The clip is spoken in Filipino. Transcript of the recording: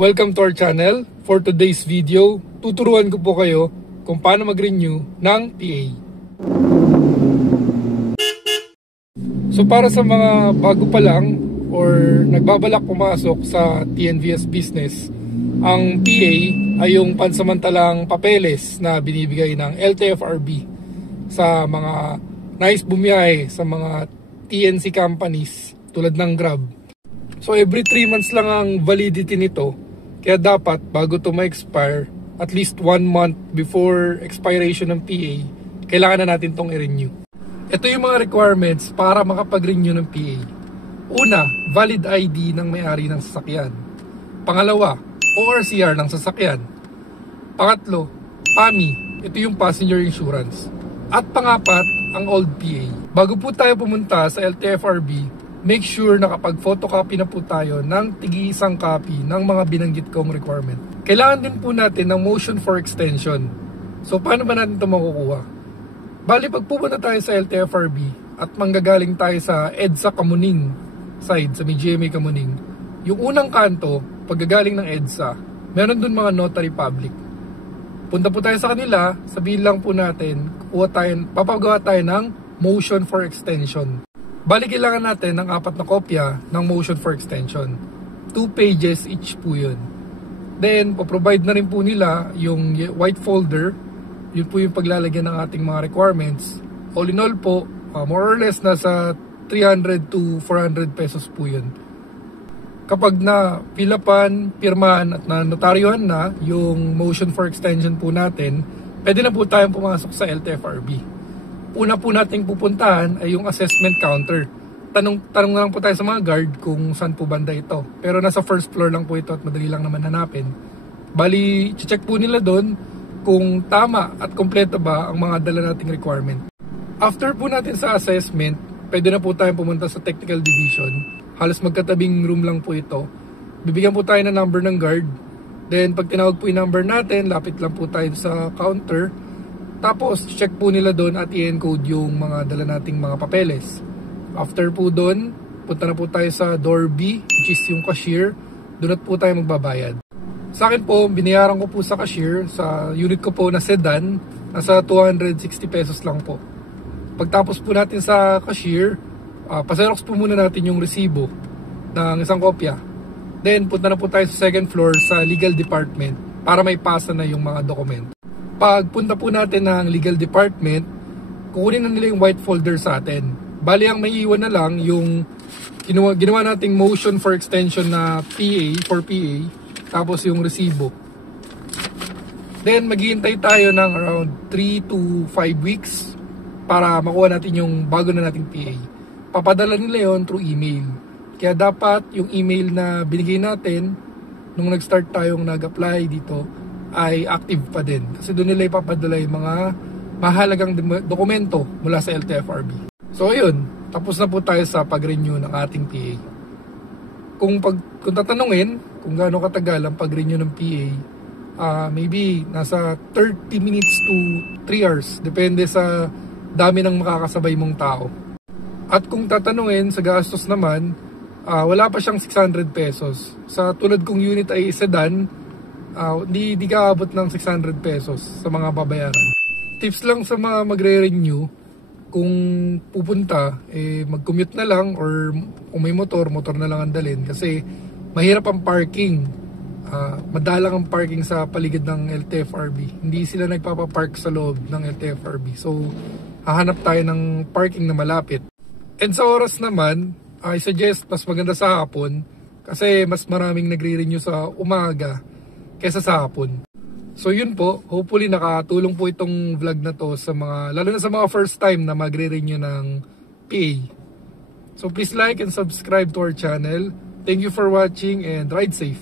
Welcome to our channel. For today's video, tuturuan ko po kayo kung paano mag-renew ng PA. So para sa mga bago pa lang or nagbabalak pumasok sa TNVS business, ang PA ay yung pansamantalang papeles na binibigay ng LTFRB sa mga nais bumiyahe sa mga TNC companies tulad ng Grab. So every 3 months lang ang validity nito, kaya dapat bago to ma-expire, at least 1 month before expiration ng PA, kailangan na natin tong i-renew. Ito yung mga requirements para makapag-renew ng PA. Una, valid ID ng may-ari ng sasakyan. Pangalawa, ORCR ng sasakyan. Pangatlo, PAMI, ito yung passenger insurance. At pangapat, ang old PA. Bago po tayo pumunta sa LTFRB, make sure na kapag photocopy na po tayo ng tig-isang copy ng mga binanggit kong requirement. Kailangan din po natin ng motion for extension. So paano ba natin ito makukuha? Bali, pag pupunta tayo sa LTFRB at manggagaling tayo sa EDSA Kamuning side, sa may GMA Kamuning, yung unang kanto, paggagaling ng EDSA, meron dun mga notary public. Punta po tayo sa kanila, sabihin lang po natin, papagawa tayo ng motion for extension. Bali, kailangan natin ng 4 na kopya ng motion for extension. 2 pages each po yun. Then, paprovide na rin po nila yung white folder. Yun po yung paglalagyan ng ating mga requirements. All in all po, more or less nasa 300 to 400 pesos po yun. Kapag na pilapan, pirmahan at notaryuhan na yung motion for extension po natin, pwede na po tayong pumasok sa LTFRB. Una po nating pupuntahan ay yung assessment counter. Tanong lang po tayo sa mga guard kung saan po banda ito. Pero nasa first floor lang po ito at madali lang naman hanapin. Bali, check po nila doon kung tama at kompleto ba ang mga dala nating requirement. After po natin sa assessment, pwede na po tayong pumunta sa technical division. Halos magkatabing room lang po ito. Bibigyan po tayo ng number ng guard. Then pag tinawag po yung number natin, lapit lang po tayo sa counter. Tapos, check po nila doon at i-encode yung mga dala nating mga papeles. After po doon, punta na po tayo sa door B, which is yung cashier. Doon at po tayo magbabayad. Sa akin po, binayaran ko po sa cashier, sa unit ko po na sedan, nasa 260 pesos lang po. Pagtapos po natin sa cashier, paserox po muna natin yung resibo ng isang kopya. Then, punta na po tayo sa second floor sa legal department para may pasa na yung mga dokumento. Pag punta po natin ng legal department, kukunin na nila yung white folder sa atin. Bali, ang may iwan na lang yung ginawa nating motion for extension na PA, for PA, tapos yung resibo. Then, maghihintay tayo ng around 3 to 5 weeks para makuha natin yung bago na nating PA. Papadala nila yon through email. Kaya dapat yung email na binigay natin nung nag-start tayong nag-apply dito ay active pa din. Kasi doon nila ipapadala yung mga mahalagang dokumento mula sa LTFRB. So ayun, tapos na po tayo sa pag-renew ng ating PA. Kung tatanungin kung gaano katagal ang pag-renew ng PA, maybe nasa 30 minutes to 3 hours. Depende sa dami ng makakasabay mong tao. At kung tatanungin sa gastos naman, wala pa siyang 600 pesos. Sa tulad kong unit ay sedan, di ka abot ng 600 pesos sa mga babayaran. Tips lang sa mga magre-renew, kung pupunta, mag-commute na lang or kung may motor na lang ang dalhin kasi mahirap ang parking. Madalang ang parking sa paligid ng LTFRB. Hindi sila nagpapapark sa loob ng LTFRB. So, hahanap tayo ng parking na malapit. And sa oras naman, I suggest mas maganda sa hapon kasi mas maraming nagre-renew sa umaga kesa sa hapon. So yun po, hopefully nakatulong po itong vlog na to sa mga, lalo na sa mga first time na magre-renew ng PA. So please like and subscribe to our channel. Thank you for watching and ride safe.